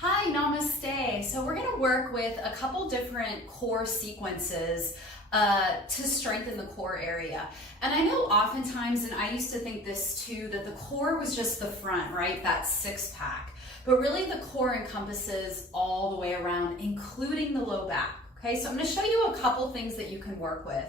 Hi, namaste. So we're going to work with a couple different core sequences to strengthen the core area. And I know oftentimes, and I used to think this too, that the core was just the front, right? That six pack. But really the core encompasses all the way around, including the low back. Okay, so I'm going to show you a couple things that you can work with.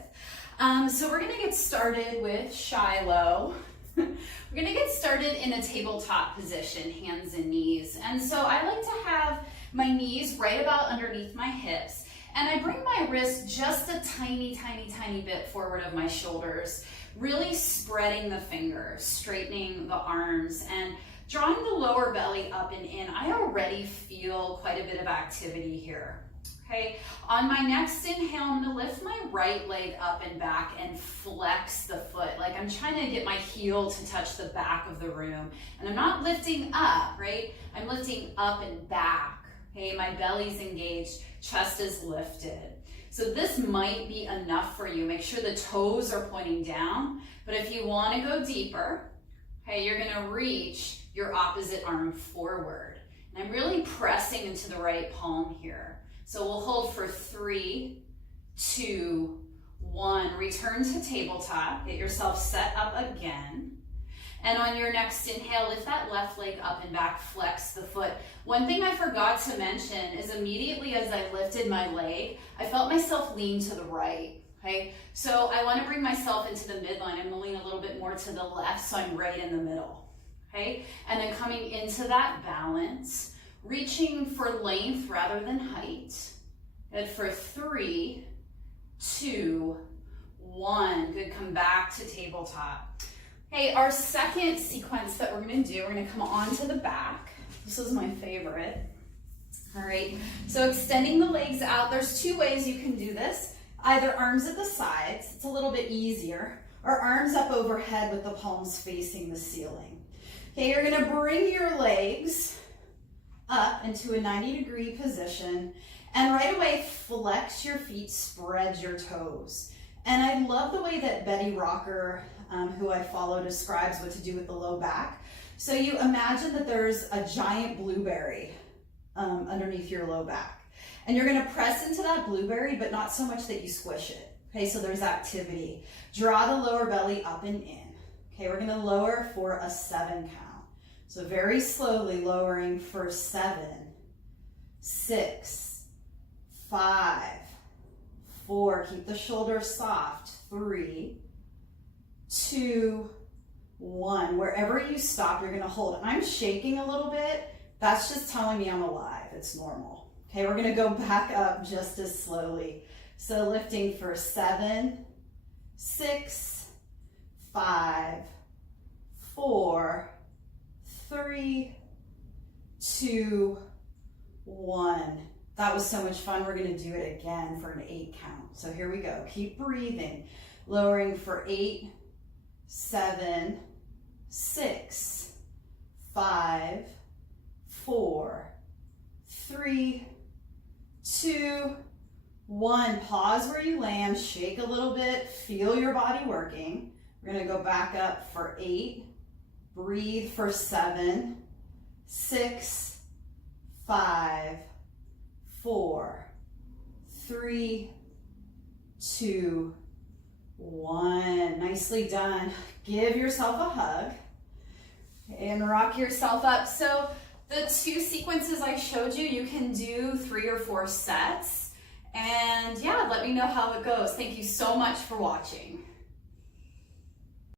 So we're going to get started with Shiloh. We're going to get started in a tabletop position, hands and knees. And so I like to have my knees right about underneath my hips. And I bring my wrist just a tiny, tiny, tiny bit forward of my shoulders, really spreading the fingers, straightening the arms, and drawing the lower belly up and in. I already feel quite a bit of activity here. Okay, on my next inhale, I'm going to lift my right leg up and back and flex the foot. Like I'm trying to get my heel to touch the back of the room. And I'm not lifting up, right? I'm lifting up and back. Okay, my belly's engaged, chest is lifted. So this might be enough for you. Make sure the toes are pointing down. But if you want to go deeper, okay, you're going to reach your opposite arm forward. And I'm really pressing into the right palm here. So we'll hold for 3, 2, 1. Return to tabletop. Get yourself set up again. And on your next inhale, lift that left leg up and back, flex the foot. One thing I forgot to mention is immediately as I lifted my leg, I felt myself lean to the right. Okay, so I want to bring myself into the midline. I'm going to lean a little bit more to the left, so I'm right in the middle. Okay, and then coming into that balance, reaching for length rather than height. Good for 3, 2, 1. Good, come back to tabletop. Okay, our second sequence that we're going to do, we're going to come onto the back. This is my favorite. All right, so extending the legs out. There's 2 ways you can do this. Either arms at the sides, it's a little bit easier, or arms up overhead with the palms facing the ceiling. Okay, you're going to bring your legs up into a 90-degree position, and right away flex your feet, spread your toes. And I love the way that Betty Rocker, who I follow, describes what to do with the low back. So you imagine that there's a giant blueberry underneath your low back, and you're going to press into that blueberry, but not so much that you squish it. Okay, so there's activity. Draw the lower belly up and in. Okay, we're going to lower for a 7 count. So very slowly lowering for 7, 6, 5, 4. Keep the shoulders soft. 3, 2, 1. Wherever you stop, you're going to hold. I'm shaking a little bit. That's just telling me I'm alive. It's normal. Okay, we're going to go back up just as slowly. So lifting for 7, 6, 5, 4, 3, 2, 1. That was so much fun. We're going to do it again for an 8 count. So here we go. Keep breathing. Lowering for 8, 7, 6, 5, 4, 3, 2, 1. Pause where you land. Shake a little bit. Feel your body working. We're going to go back up for 8. Breathe for 7, 6, 5, 4, 3, 2, 1. Nicely done. Give yourself a hug and rock yourself up. So the 2 sequences I showed you, you can do 3 or 4 sets. And yeah, let me know how it goes. Thank you so much for watching.